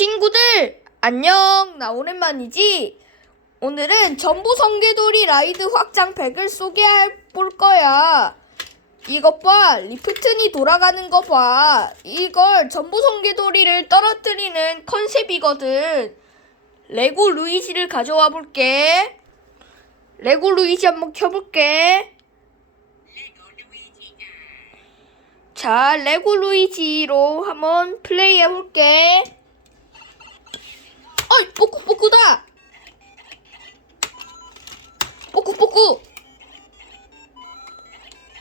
친구들, 안녕. 나 오랜만이지? 오늘은 전부 성게돌이 라이드 확장팩을 소개해 볼 거야. 이것 봐. 리프튼이 돌아가는 거 봐. 이걸 전부 성게돌이를 떨어뜨리는 컨셉이거든. 레고 루이지를 가져와 볼게. 레고 루이지 한번 켜볼게. 자, 레고 루이지로 한번 플레이 해 볼게. 어이, 뽀꾸뽀꾸다! 뽀꾸뽀꾸!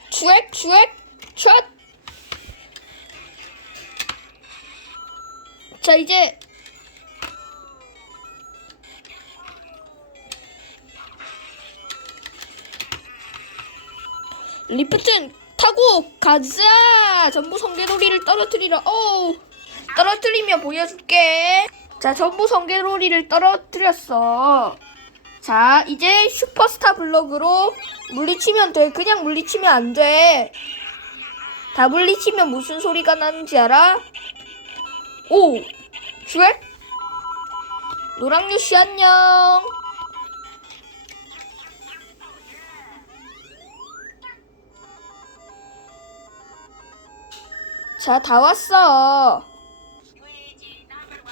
주액, 주액, 샷! 자, 이제. 리프튼 타고 가자! 전부 성게돌이를 떨어뜨리라. 오! 떨어뜨리면 보여줄게. 자, 전부 성게돌이를 떨어뜨렸어. 자, 이제 슈퍼스타 블럭으로 물리치면 돼. 그냥 물리치면 안 돼. 다 물리치면 무슨 소리가 나는지 알아? 오! 주액? 노랑유씨 안녕. 자, 다 왔어.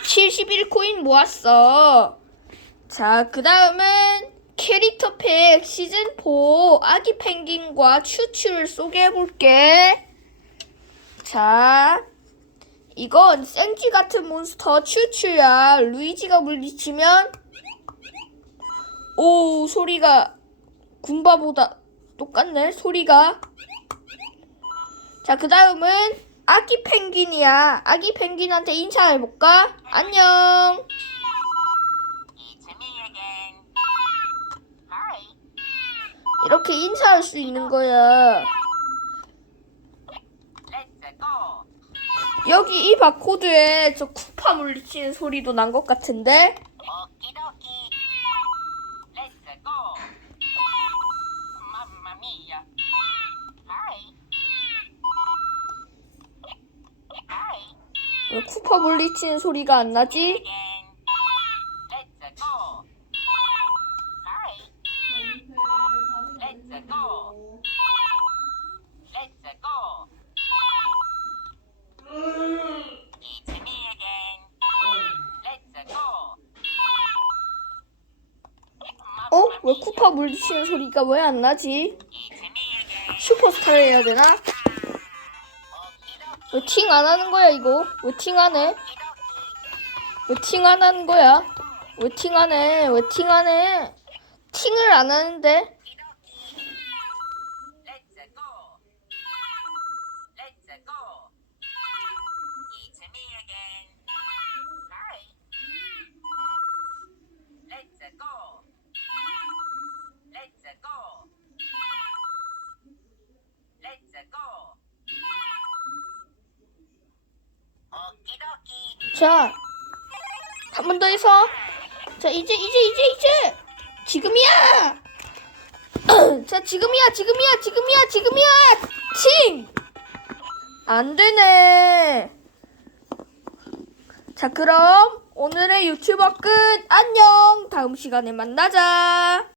71코인 모았어. 자, 그 다음은 캐릭터 팩 시즌4 아기 펭귄과 추추를 소개해볼게. 자, 이건 생쥐 같은 몬스터 추추야. 루이지가 물리치면, 오, 소리가 군바보다 똑같네, 소리가. 자, 그 다음은 아기 펭귄이야. 아기 펭귄한테 인사해볼까? 안녕. 이렇게 인사할 수 있는 거야. 여기 이 바코드에 저 쿠파 물리치는 소리도 난 것 같은데? 왜 쿠파 물리치는 소리가 안 나지? 어? 왜 쿠파 물리치는 소리가 왜 안 나지? 슈퍼스타를 해야 되나? 왜 팅 안 하는 거야 이거? 왜 팅 안 해? 왜 팅 안 하는 거야? 왜 팅 안 해? 왜 팅 안 해? 팅을 안 하는데? 자, 한 번 더 해서. 자, 이제, 이제, 이제, 이제! 지금이야! 자, 지금이야, 지금이야, 지금이야, 지금이야! 칭! 안 되네. 자, 그럼 오늘의 유튜버 끝! 안녕! 다음 시간에 만나자!